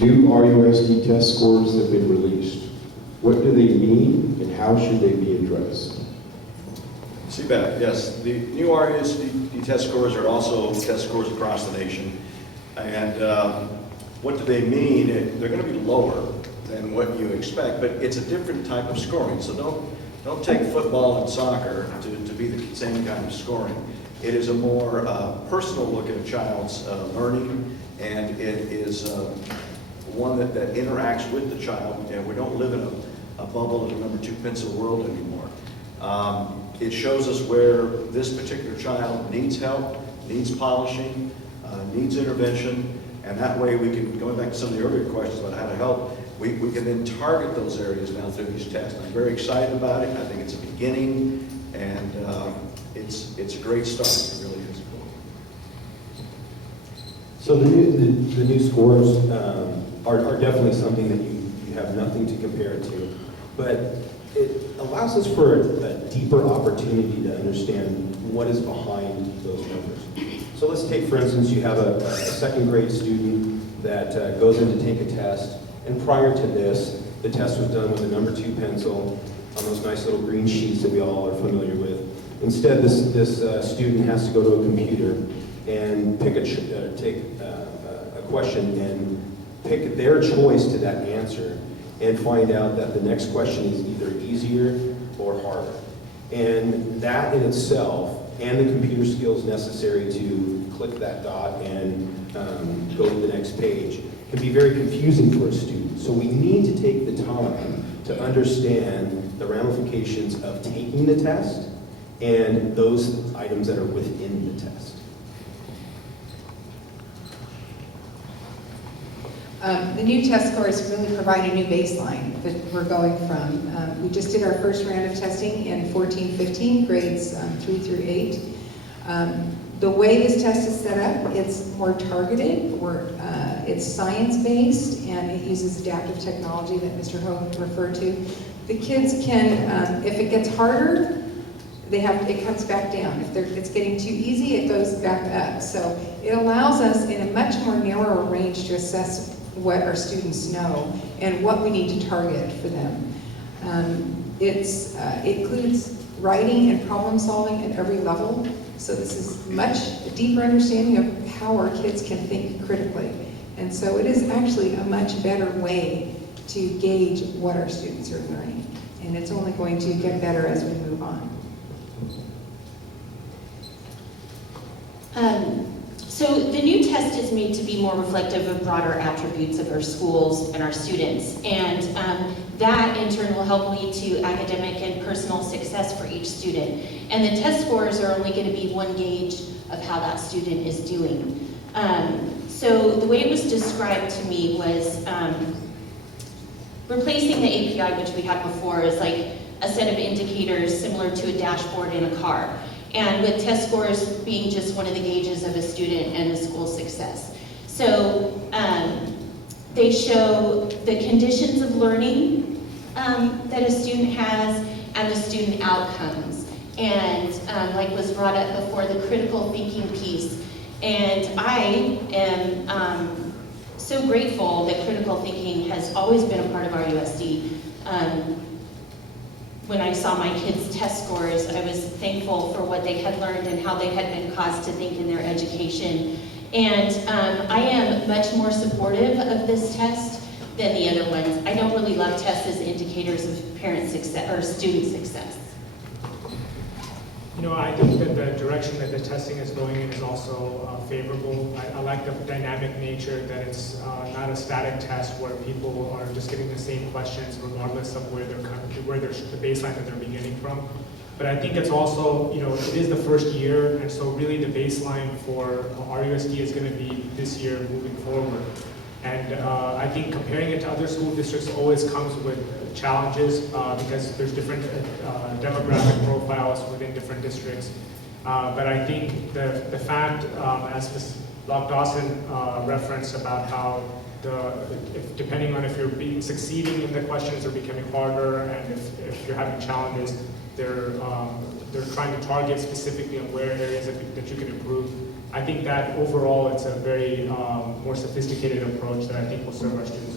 New RUSD test scores have been released. What do they mean and how should they be addressed? CBAT, yes. The new RUSD test scores are also test scores across the nation. And what do they mean? They're going to be lower than what you expect, but it's a different type of scoring. So don't take football and soccer to be the same kind of scoring. It is a more personal look at a child's learning, and it is one that interacts with the child. And we don't live in a bubble in a number 2 pencil world anymore. It shows us where this particular child needs help, needs polishing, needs intervention, and that way we can, going back to some of the earlier questions about how to help, we can then target those areas now through these tests. I'm very excited about it. I think it's a beginning, and it's a great start. It really is. So the new scores are definitely something that you have nothing to compare it to, but it allows us for a deeper opportunity to understand what is behind those numbers. So let's take, for instance, you have a second grade student that goes in to take a test, and prior to this, the test was done with a number 2 pencil on those nice little green sheets that we all are familiar with. Instead, this student has to go to a computer and take a question and pick their choice to that answer and find out that the next question is either easier or harder. And that in itself, and the computer skills necessary to click that dot and go to the next page, can be very confusing for a student. So we need to take the time to understand the ramifications of taking the test and those items that are within the test. The new test scores really provide a new baseline that we're going from. We just did our first round of testing in 14-15, grades 3 through 8. The way this test is set up, it's more targeted, it's science-based, and it uses adaptive technology that Mr. Hogan referred to. The kids can, if it gets harder, it cuts back down. If it's getting too easy, it goes back up. So it allows us in a much more narrower range to assess what our students know and what we need to target for them. It includes writing and problem solving at every level. So this is much deeper understanding of how our kids can think critically. And so it is actually a much better way to gauge what our students are learning. And it's only going to get better as we move on. So the new test is made to be more reflective of broader attributes of our schools and our students, and that in turn will help lead to academic and personal success for each student. And the test scores are only going to be one gauge of how that student is doing. So the way it was described to me was replacing the API, which we had before, is like a set of indicators similar to a dashboard in a car. And with test scores being just one of the gauges of a student and a school's success. So they show the conditions of learning that a student has and the student outcomes. And like was brought up before, the critical thinking piece. And I am so grateful that critical thinking has always been a part of our RUSD. When I saw my kids' test scores, I was thankful for what they had learned and how they had been caused to think in their education. And I am much more supportive of this test than the other ones. I don't really love tests as indicators of parent success or student success. You know, I think that the direction that the testing is going in is also favorable. I like the dynamic nature that it's not a static test where people are just getting the same questions regardless of where the baseline that they're beginning from. But I think it's also, you know, it is the first year, and so really the baseline for RUSD is going to be this year moving forward. And I think comparing it to other school districts always comes with challenges because there's different demographic profiles within different districts. But I think the fact, as Ms. Dawson referenced about how depending on if you're succeeding in the questions or becoming harder, and if you're having challenges, they're trying to target specifically on where areas that you can improve. I think that overall, it's a very more sophisticated approach that I think will serve our students